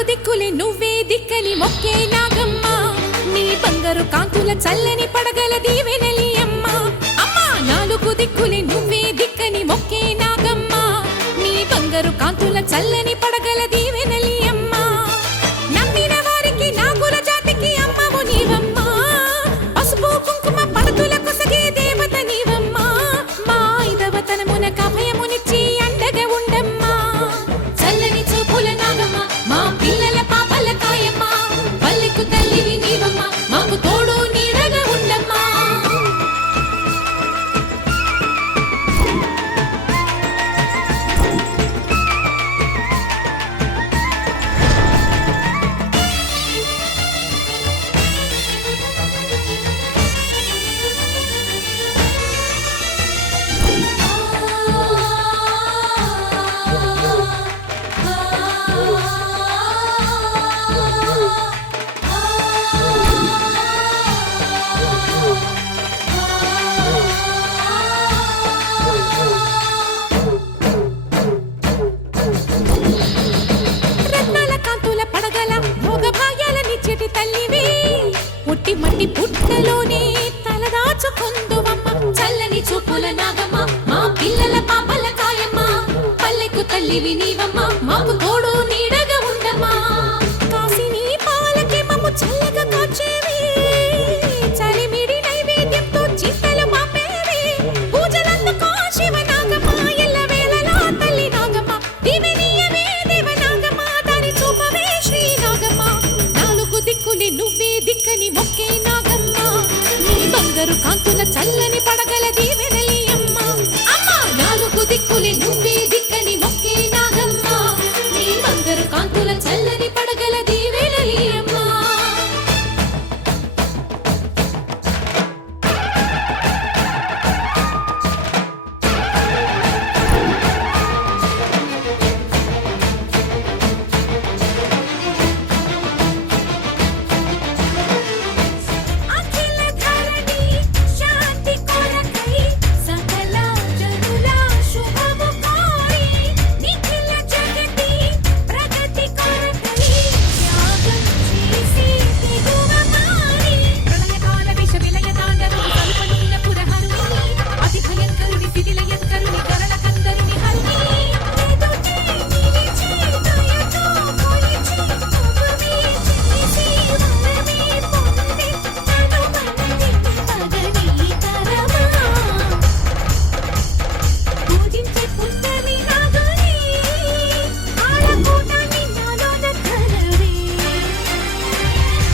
నాలుగు దిక్కులే నువ్వే దిక్కని మొక్కే నాగమ్మ నీ బంగారు కాంతుల చల్లని పడగల దీవెనలి అమ్మ అమ్మా నాలుగు దిక్కులే నువ్వే దిక్కని మొక్కే నాగమ్మ నీ బంగారు కాంతుల చల్లని పడగల దీవెనలి అమ్మ నమ్మిన వారికి నాగుల జాతికి అమ్మవు నీవమ్మ పసుపు కుంకుమ పడతుల కొసగే దేవత నీవమ్మ మా ఐదవతనమున కభయమునిచ్చి అండగా ఉండమ్మా చల్లని చూపుల నాగమ్మ మా పిల్లల పాపల కాయమ్మ పల్లెకు తల్లివి నీవమ్మ మాకు తోడు నీడగా ఉండమ్మా పుట్టి మట్టి పుట్టలోనే తలదాచుకుందువమ్మ చల్లని చూపుల నాగమ్మ మా పిల్లల పాపల కాయమ్మ పల్లెకు తల్లివి నీవమ్మ మాకు తోడు నీడగా ఉండమ్మా కాసిని పాలకి మమ్ము చల్లగా కాచేవి చలిమిడి నైవేద్యంతో చింతలు మాపేవి పూజలందుకో శివ నాగమ్మ ఎల్లవేళలా తల్లి నాగమ్మ దివెనీయవే దేవ నాగమ్మ దాని చూపవే శ్రీ నాగమ్మ నాలుగు దిక్కులే నువ్వే దిక్కని మొక్కే నాగమ్మ నీ బంగారు కాంతుల చల్లని పడగల దీవెనలి అమ్మ అమ్మ నాలుగు దిక్కులే నువ్వు